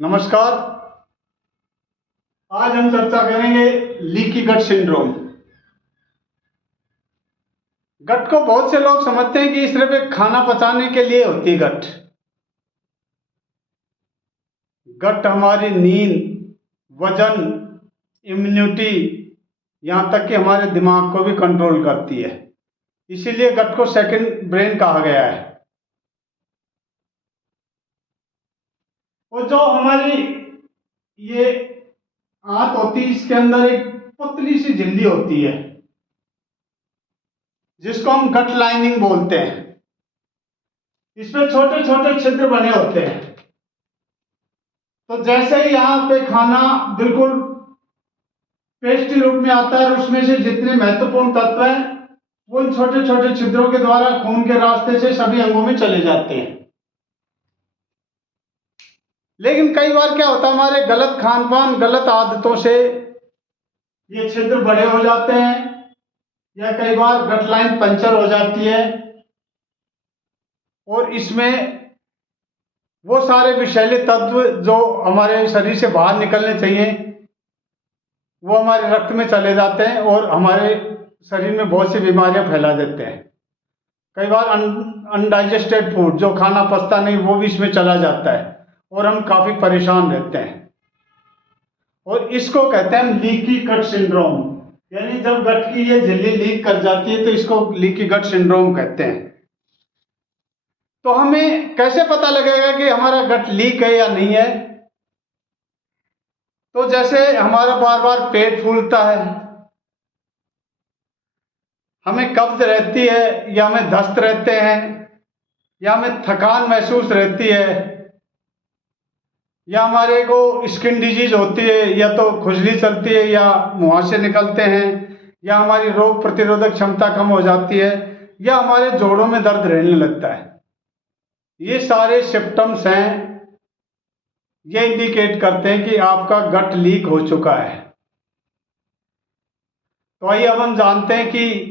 नमस्कार। आज हम चर्चा करेंगे लीकी गट सिंड्रोम। गट को बहुत से लोग समझते हैं कि सिर्फ एक खाना पचाने के लिए होती है गट। गट हमारी नींद, वजन, इम्यूनिटी, यहाँ तक कि हमारे दिमाग को भी कंट्रोल करती है। इसीलिए गट को सेकंड ब्रेन कहा गया है। और जो हमारी ये आंत होती है, इसके अंदर एक पतली सी झिल्ली होती है जिसको हम गट लाइनिंग बोलते हैं। इसमें छोटे छोटे छिद्र बने होते हैं। तो जैसे ही यहाँ पे खाना बिल्कुल पेस्ट्री रूप में आता है और उसमें से जितने महत्वपूर्ण तत्व हैं वो इन छोटे छोटे छिद्रों के द्वारा खून के रास्ते से सभी अंगों में चले जाते हैं। लेकिन कई बार क्या होता है, हमारे गलत खान पान, गलत आदतों से ये छिद्र बड़े हो जाते हैं या कई बार गट लाइन पंचर हो जाती है और इसमें वो सारे विषैले तत्व जो हमारे शरीर से बाहर निकलने चाहिए वो हमारे रक्त में चले जाते हैं और हमारे शरीर में बहुत सी बीमारियां फैला देते हैं। कई बार अनडाइजेस्टेड फूड, जो खाना पचता नहीं, वो भी इसमें चला जाता है और हम काफ़ी परेशान रहते हैं। और इसको कहते हैं लीकी गट सिंड्रोम। यानी जब गट की ये झिल्ली लीक कर जाती है तो इसको लीकी गट सिंड्रोम कहते हैं। तो हमें कैसे पता लगेगा कि हमारा गट लीक है या नहीं है? तो जैसे हमारा बार बार पेट फूलता है, हमें कब्ज रहती है या हमें दस्त रहते हैं या हमें थकान महसूस रहती है या हमारे को स्किन डिजीज होती है या तो खुजली चलती है या मुहासे निकलते हैं या हमारी रोग प्रतिरोधक क्षमता कम हो जाती है या हमारे जोड़ों में दर्द रहने लगता है, ये सारे सिम्टम्स हैं, ये इंडिकेट करते हैं कि आपका गट लीक हो चुका है। तो आइए अब हम जानते हैं कि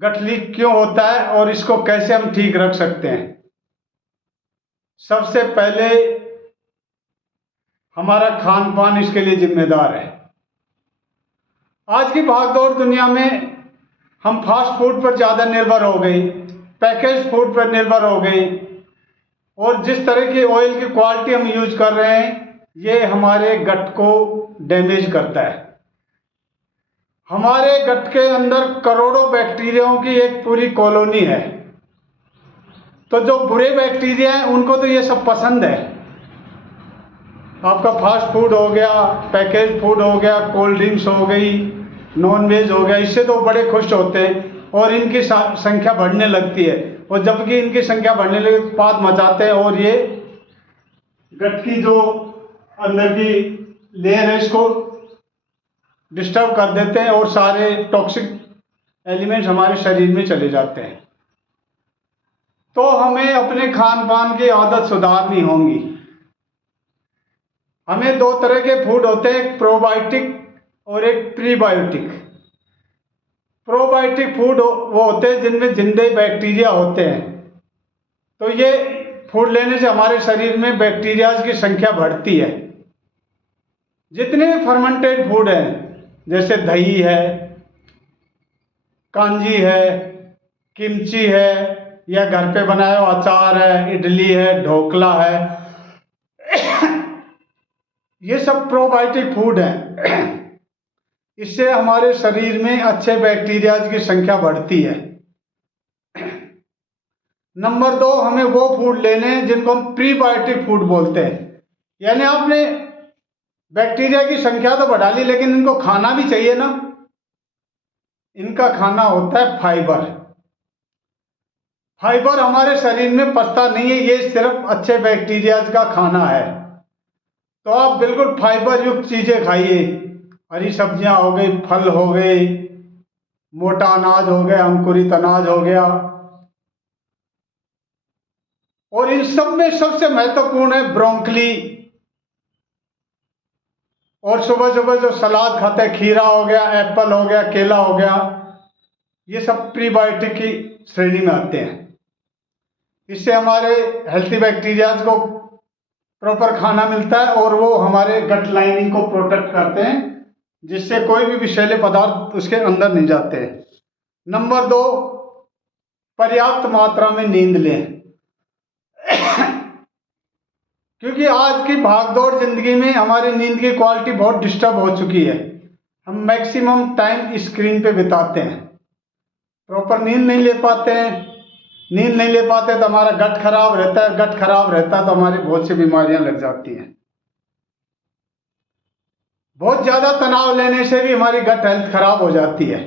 गट लीक क्यों होता है और इसको कैसे हम ठीक रख सकते हैं। सबसे पहले हमारा खान पान इसके लिए जिम्मेदार है। आज की भागदौड़ दुनिया में हम फास्ट फूड पर ज़्यादा निर्भर हो गए, पैकेज फूड पर निर्भर हो गए और जिस तरह की ऑयल की क्वालिटी हम यूज कर रहे हैं ये हमारे गट को डैमेज करता है। हमारे गट के अंदर करोड़ों बैक्टीरियाओं की एक पूरी कॉलोनी है। तो जो बुरे बैक्टीरिया हैं उनको तो ये सब पसंद है। आपका फास्ट फूड हो गया, पैकेज फूड हो गया, कोल्ड ड्रिंक्स हो गई, नॉन वेज हो गया, इससे तो बड़े खुश होते हैं और इनकी संख्या बढ़ने लगती है। और जबकि इनकी संख्या बढ़ने लगे उत्पात मचाते हैं और ये गट की जो अंदर की लेयर है इसको डिस्टर्ब कर देते हैं और सारे टॉक्सिक एलिमेंट्स हमारे शरीर में चले जाते हैं। तो हमें अपने खान पान की आदत सुधारनी होगी। हमें दो तरह के फूड होते हैं, एक प्रोबायोटिक और एक प्रीबायोटिक। प्रोबायोटिक फूड वो होते हैं जिनमें जिंदे बैक्टीरिया होते हैं। तो ये फूड लेने से हमारे शरीर में बैक्टीरिया की संख्या बढ़ती है। जितने भी फर्मेंटेड फूड हैं जैसे दही है, कांजी है, किमची है या घर पे बनाया हुआ अचार है, इडली है, ढोकला है, ये सब प्रोबायोटिक फूड हैं। इससे हमारे शरीर में अच्छे बैक्टीरिया की संख्या बढ़ती है। नंबर 2, हमें वो फूड लेने हैं जिनको हम प्रीबायोटिक फूड बोलते हैं। यानी आपने बैक्टीरिया की संख्या तो बढ़ा ली लेकिन इनको खाना भी चाहिए ना। इनका खाना होता है फाइबर। फाइबर हमारे शरीर में पचता नहीं है, ये सिर्फ अच्छे बैक्टीरिया का खाना है। तो आप बिल्कुल फाइबर युक्त चीजें खाइए। हरी सब्जियां हो गई, फल हो गए, मोटा अनाज हो गया, अंकुरित अनाज हो गया। और इन सब में सबसे महत्वपूर्ण है ब्रोंकली। और सुबह सुबह जो सलाद खाते हैं, खीरा हो गया, एप्पल हो गया, केला हो गया, ये सब प्रीबायोटिक की श्रेणी में आते हैं। इससे हमारे हेल्थी बैक्टीरिया को प्रॉपर खाना मिलता है और वो हमारे गट लाइनिंग को प्रोटेक्ट करते हैं, जिससे कोई भी विषैले पदार्थ उसके अंदर नहीं जाते। नंबर 2, पर्याप्त मात्रा में नींद लें। क्योंकि आज की भागदौड़ जिंदगी में हमारी नींद की क्वालिटी बहुत डिस्टर्ब हो चुकी है। हम मैक्सिमम टाइम स्क्रीन पे बिताते हैं, प्रॉपर नींद नहीं ले पाते हैं। नींद नहीं ले पाते तो हमारा गट खराब रहता है, गट खराब रहता है तो हमारी बहुत सी बीमारियां लग जाती हैं। बहुत ज्यादा तनाव लेने से भी हमारी गट हेल्थ खराब हो जाती है,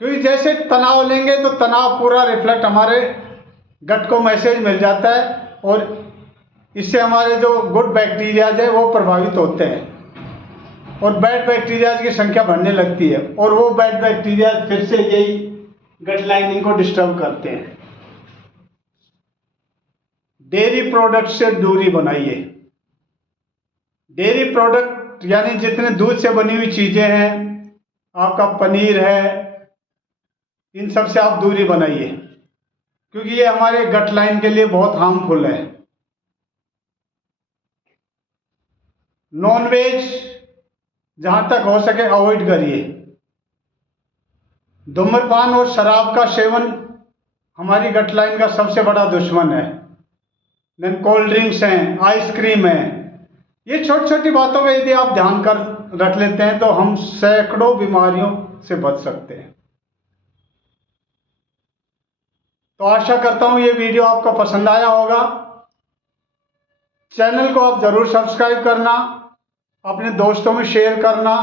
क्योंकि जैसे तनाव लेंगे तो तनाव पूरा रिफ्लेक्ट हमारे गट को मैसेज मिल जाता है और इससे हमारे जो गुड बैक्टीरियाज है वो प्रभावित होते हैं और बैड बैक्टीरियाज की संख्या बढ़ने लगती है और वो बैड बैक्टीरिया फिर से यही गट लाइनिंग को डिस्टर्ब करते हैं। डेयरी प्रोडक्ट से दूरी बनाइए। डेयरी प्रोडक्ट यानी जितने दूध से बनी हुई चीजें हैं, आपका पनीर है, इन सब से आप दूरी बनाइए, क्योंकि ये हमारे गट लाइन के लिए बहुत हार्मफुल है। नॉनवेज जहां तक हो सके अवॉइड करिए। धूम्रपान और शराब का सेवन हमारी गट लाइन का सबसे बड़ा दुश्मन है। देन कोल्ड ड्रिंक्स हैं, आइसक्रीम है, ये छोटी छोटी बातों में यदि आप ध्यान कर रख लेते हैं तो हम सैकड़ों बीमारियों से बच सकते हैं। तो आशा करता हूं ये वीडियो आपको पसंद आया होगा। चैनल को आप जरूर सब्सक्राइब करना, अपने दोस्तों में शेयर करना।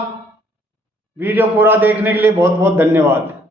वीडियो पूरा देखने के लिए बहुत बहुत धन्यवाद।